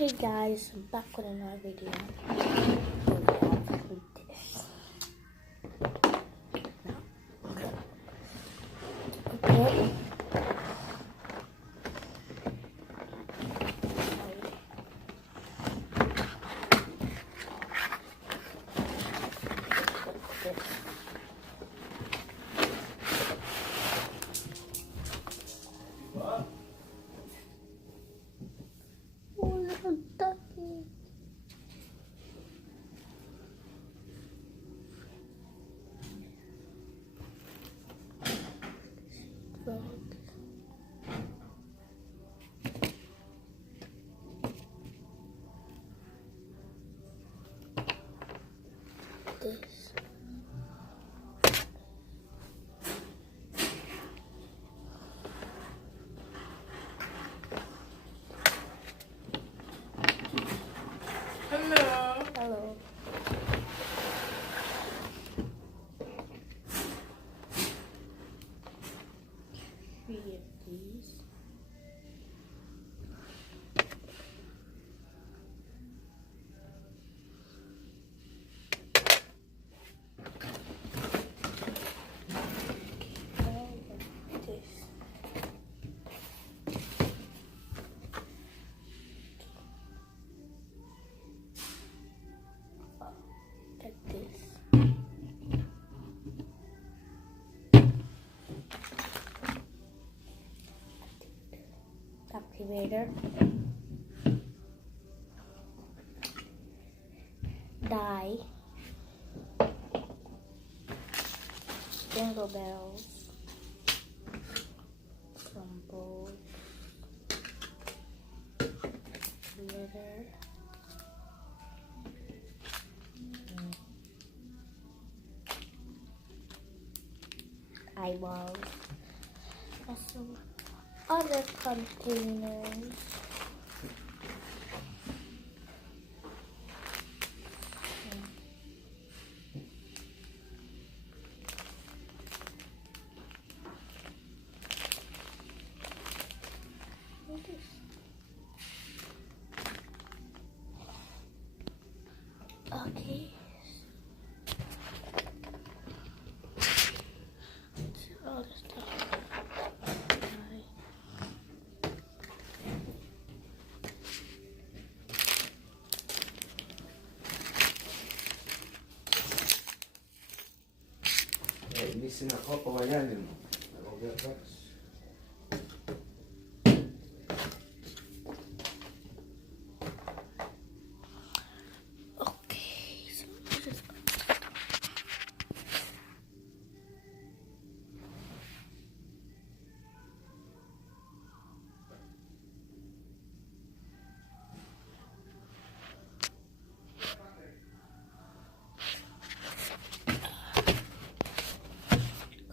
Hey guys, I'm back with another video. Okay. Oh, little ducky. This. Hello. Hello. Three of these. Activator, die, jingle bells, crumble, glitter, eyeballs, and some other containers. Okay. All this stuff. Missing a couple of onions. I will get that. Okay, so just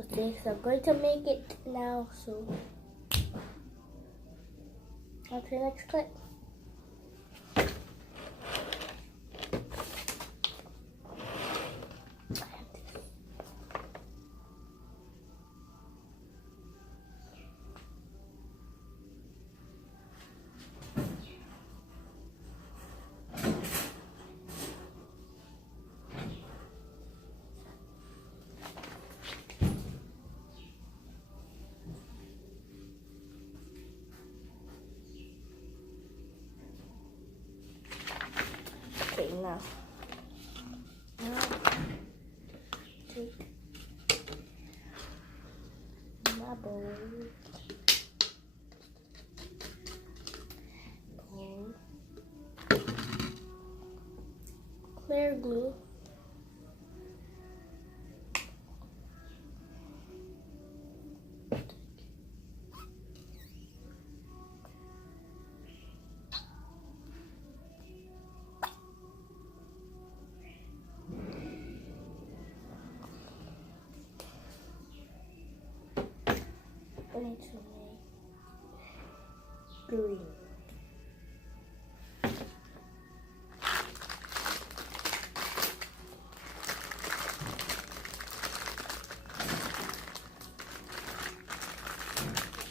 okay, so I'm going to make it now, so on to the next clip. Okay, now take my bowl, clear glue, going to make green.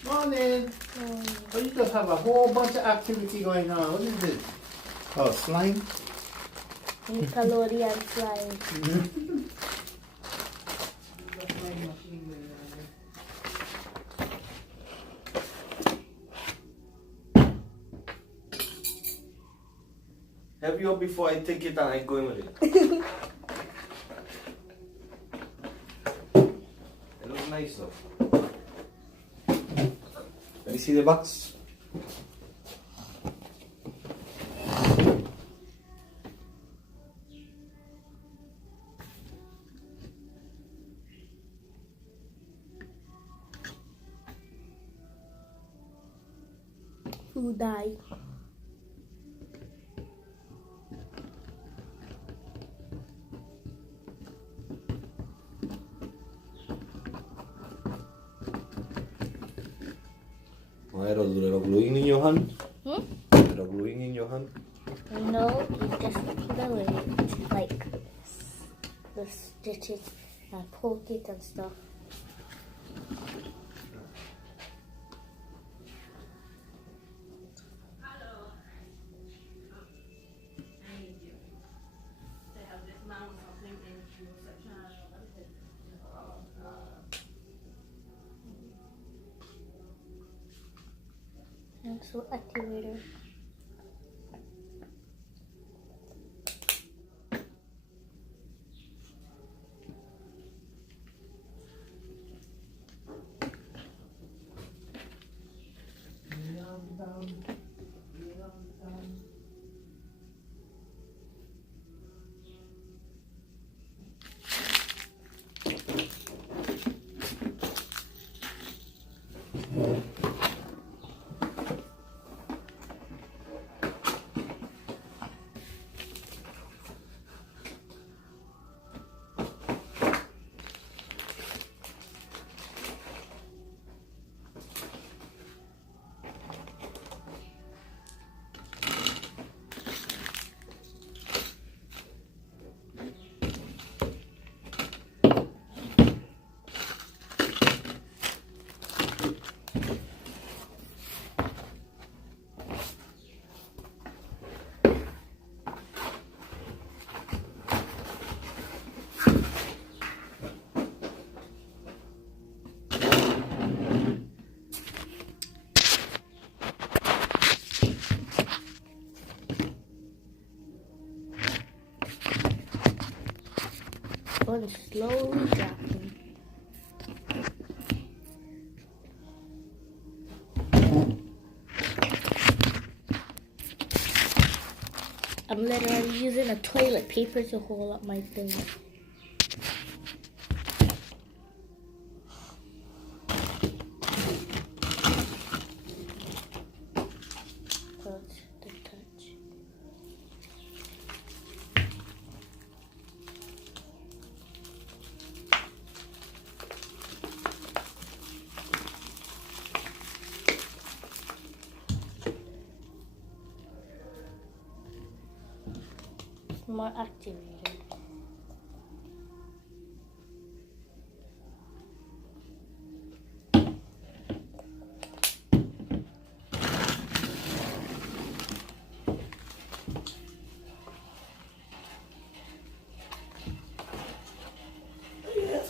Morning. Oh, you just have a whole bunch of activity going on. What is it? Oh, slime? Nickelodeon slime. Have you before I take it and I go in with it? It looks nice though. Let me see the box. Who died? Oh, er er gluing in your hand? Hmm? Er gluing in your hand? No, you just glue it like the stitches and poke it and stuff. And so activator. One slowly dropping. I'm literally using a toilet paper to hold up my thing. Touch the touch. More activated.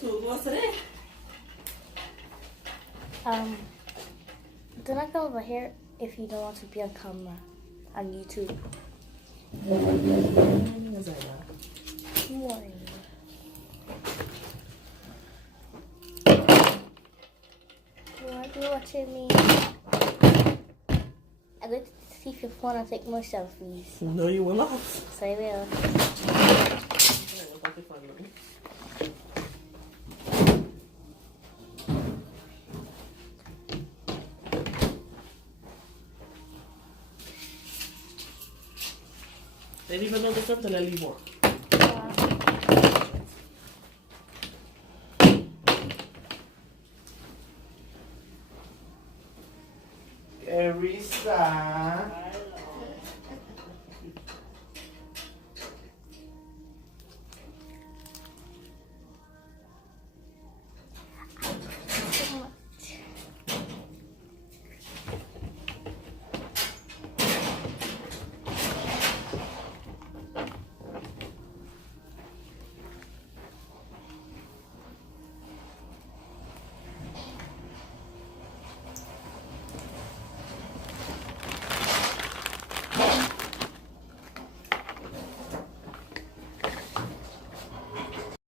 What's it? Do not come over here if you don't want to be on camera on YouTube. Morning. You want to be watching me? I'm going to see if you want to take more selfies. No, you will not. So I will. They didn't even know the stuff till I leave work.